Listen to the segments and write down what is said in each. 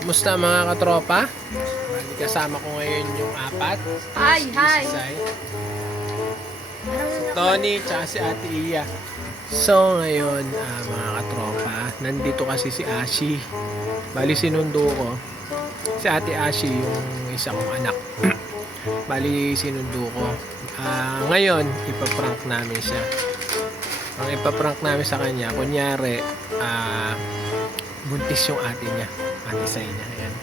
Kumusta mga katropa? Bali kasama ko ngayon yung apat. Hi, hi. Si Tony, tsaka si Ate Iya. So ngayon mga katropa, nandito kasi si Ashi. Bali sinundo ko. Si Ate Ashi yung isa kong anak. Bali sinundo ko. Ngayon, ipaprank namin siya. Ang ipaprank namin sa kanya, kunyari, buntis yung ate niya. Ate Sai niya. Ayan.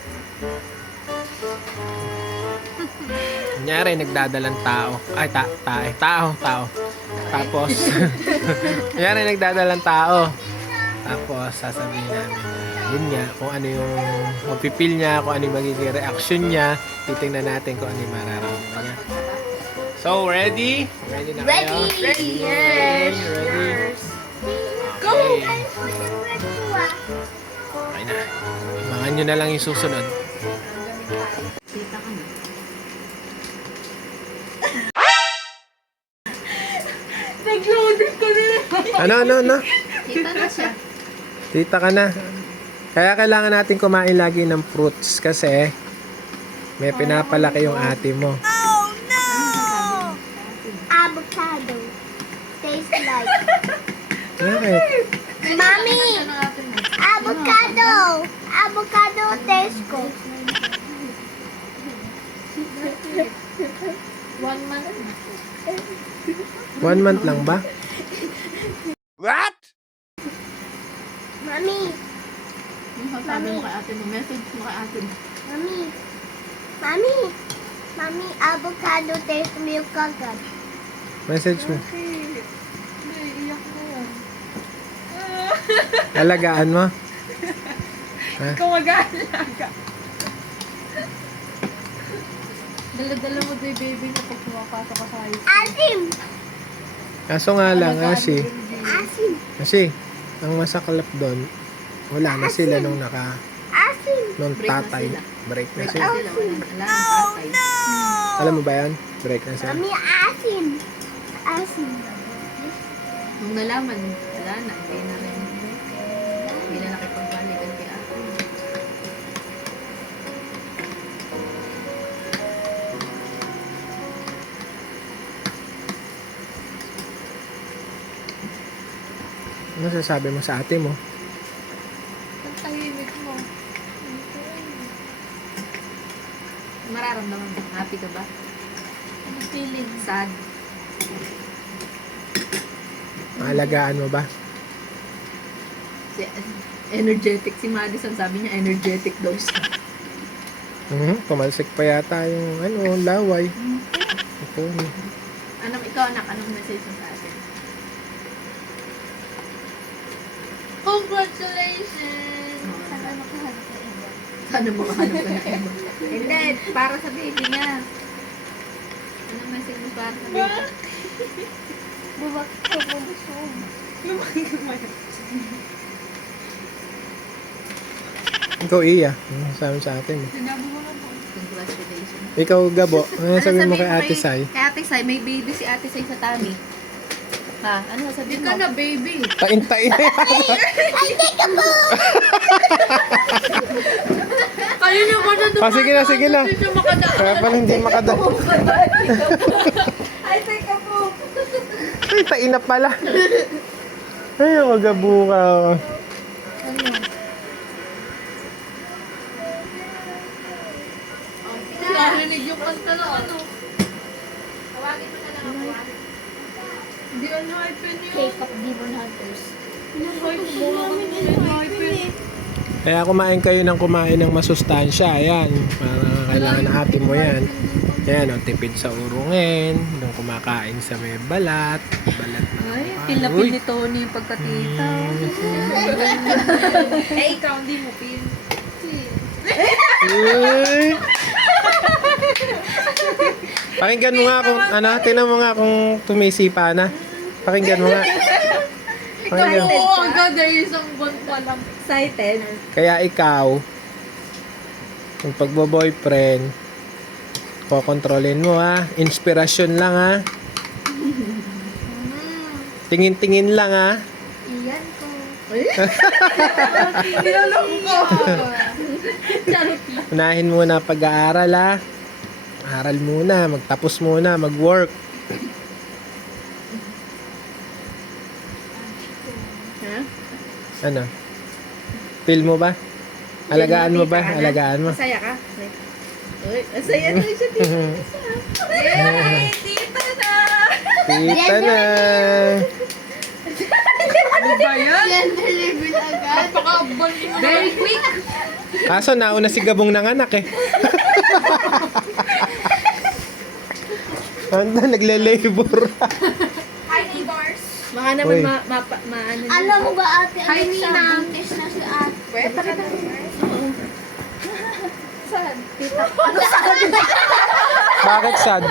Kunyari, nagdadalang tao. Ay, tao. Tapos, kunyari, nagdadalang tao. Tapos, sasabihin namin, yun nga, kung ano yung mapipil niya, kung ano yung magiging reaction niya, titingnan natin kung ano yung mararamdaman niya. So, ready? Ready na kayo? Ready. Yes. Yes. Ready? Go. Okay. Okay na. Abangan nyo na lang yung susunod. Nag-loaded ko na. Ano? Kita na siya. Tita ka na. Kaya kailangan natin kumain lagi ng fruits kasi may pinapalaki yung ate mo. Avocado. Tastes like. Bakit? Mommy! Avocado! Avocado taste ko. 1 month. 1 month lang ba? What? Mommy! Yung sasabi mo kay ate mo, message mo kay ate mo. Mommy! Mommy! Mommy, avocado taste milk agad. Message mo. Hindi, iyak mo yan. Alagaan mo. Ikaw mag-aalaga. Dala-dala mo doon baby na pag pumapasok ka sa high school. Asim! Kaso nga lang, Ashi. Asim! Kasi, ang masaklap doon, wala na sila nung Asim! nung Break na tatay. sila. Break na Break sila. na sila, walang alam ang tatay. Alam mo ba yan? Break na sila. Mommy, asim! Asim. Nung nalaman, wala na, hindi na rin. Hindi na nakipagbalikan kay ate. Ano sasabi mo sa ate mo? Ang tahimik mo. Mararamdaman mo, happy ka ba? Ano feeling? Sad. Maalagaan mo ba? Si, energetic. Si Madison sabi niya, energetic daw siya. Tumalsik pa yata yung laway. Ito. Ikaw anak, anong message mo sa atin? Congratulations! Sana makahanap na iba. Sana makahanap ka na iba. Hindi, para sa baby niya. Anong message mo para sa baby? Bubak ko bubusog. Ikaw, Iya. Ano sabi sa atin? Sinabi mo lang po. Congratulations. Ikaw, Gabo. Ano sabihin mo kay Ate Sai? Kay Ate Sai, may baby si Ate Sai sa tummy. Ha? Ano sabihin mo? Hindi ka na baby. Tain-tain. Kayo niyo ba na Sige na. Hindi siya makadaan. Kaya pala hindi makadaan. Ay, teka po. Ay, tain na pala. Ay, magabu ka. Narinig yung kanta na ano. Tawagin mo na lang ako. Hindi ano hype yun. K-pop Demon Hunters. Hype mo lang. Kaya kumain kayo ng kumain ng masustansya. Ayan. Para kailangan na ate mo yan. Ayan, tipid sa urungin. Nung kumakain sa may balat. Balat na. Ay, Uy. pilapil ni Tony yung pagkatita. Eh, ikaw hindi mo pin. Uy. Pakinggan mo nga kung tingnan mo nga kung tumisipa na. Pakinggan mo nga. Pakinggan. Oo, agad ay isang buwan pa lang. Excited? Kaya ikaw, kung pagbo-boyfriend, kokontrolin mo ha. Inspirasyon lang ha. Tingin-tingin lang ha. Iyan ko. Tinanong ko. Unahin muna pag-aaral ha. Aral muna, magtapos muna, mag-work. Ha? Ano? Feel mo ba? Alagaan mo ba? Alagaan mo. Masaya ka? Uy, masaya na siya dito. Yay! Tita na! Tita na. Ano ba yan? Yan, na-level agad. Very quick! Kaso nauna si Gabong ng anak eh. Anda, nagle-labor. Hi, neighbors! Baka naman Uy. maano Alam mo ba ate, Hi, Alexa, Ninang. buntis na si ate. Pwede pa kita. Saan? Tita. Bakit sad?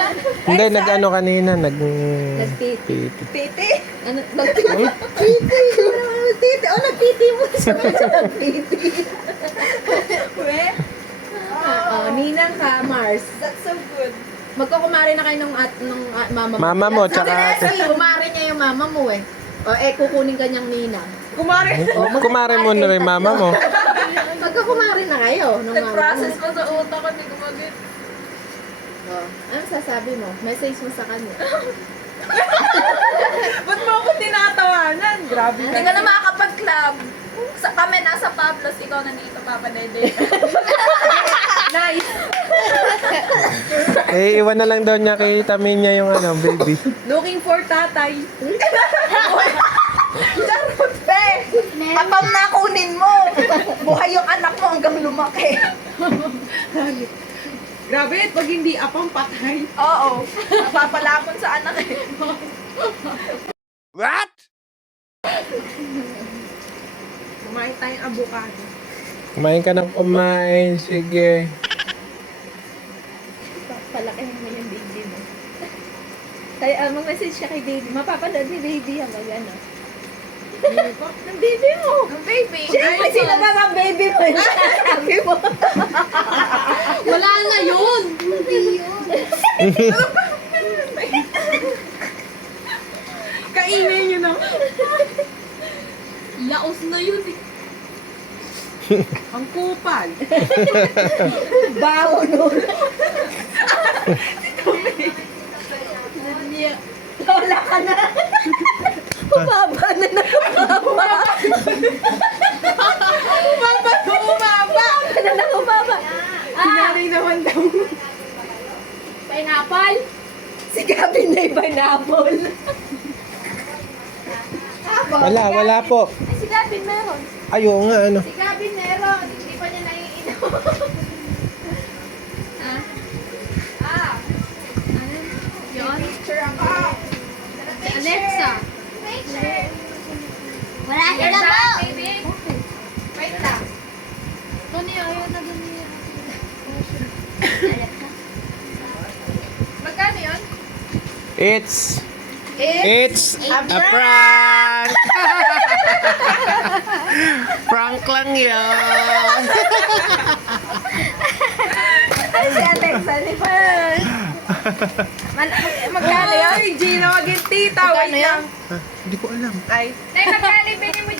Hindi, nag-ano kanina, Nagtiti. Titi. Titi? Ano? Nagtiti? Titi! Nagtiti! Oh, nagtiti mo siya. Nagtiti. We? Oo, ninang ka, Mars. That's so good. Magkukumari na kayo nung mama mo. Mama mo, tsaka ate. Kasi kumari niya yung mama mo eh. O kukunin ka niyang ninang. Kumari? Kumare mo na rin mama mo. Magkakumari na kayo nung mama mo. Nag-process ko sa utak ko, hindi ko mag-get. Oh, anong sasabi mo? Message mo sa kanya. Ba't mo ako tinatawanan? Grabe ka. Hindi ka na makakapag-club. Kami nasa Pablos, ikaw nandito, Papa Dede. Nice! Eh, iwan na lang daw niya kay Taminya yung ano, baby. Looking for tatay. Charot, be! Habang nakunin mo, buhay yung anak mo hanggang lumaki. Grabe, pag hindi apang patay. Oo, napapalapon sa anak eh. What? Kumain tayong avocado. Kumain ka ng kumain, sige. Palakihin mo yung baby mo. Kaya mag-message siya kay baby. Mapapanood ni baby ang ano. Ng baby mo. Ang baby. Siyempre, sino ba ang baby mo? Sabi mo. Wala na yun! Hindi yun. Kainin nyo na. Laos na yun eh. Ang kupal. Bawo nun. Wala ka na. Bumaba na na. Bumaba na na bumaba. Sinari naman daw. Pineapple? Si Gabi na yung pineapple. Wala po. Ay, si Gavin meron. Ayo nga, ano. Si Gavin meron. Hindi pa niya naiinom. Ah, Ano? Yun? picture ako. Si Alexa. Picture. Wala You're sila po. done, baby. Wait lang. Tony, ayaw na ganyan. Alexa. Magkano yun? It's a prank! Prank lang yun! Ay, si Alexa, di ba? Magkano yun? Ay, Gina, maging tita. Magkano Wait yan? lang. Hindi ko alam. Ay. Tay, magkano bili mo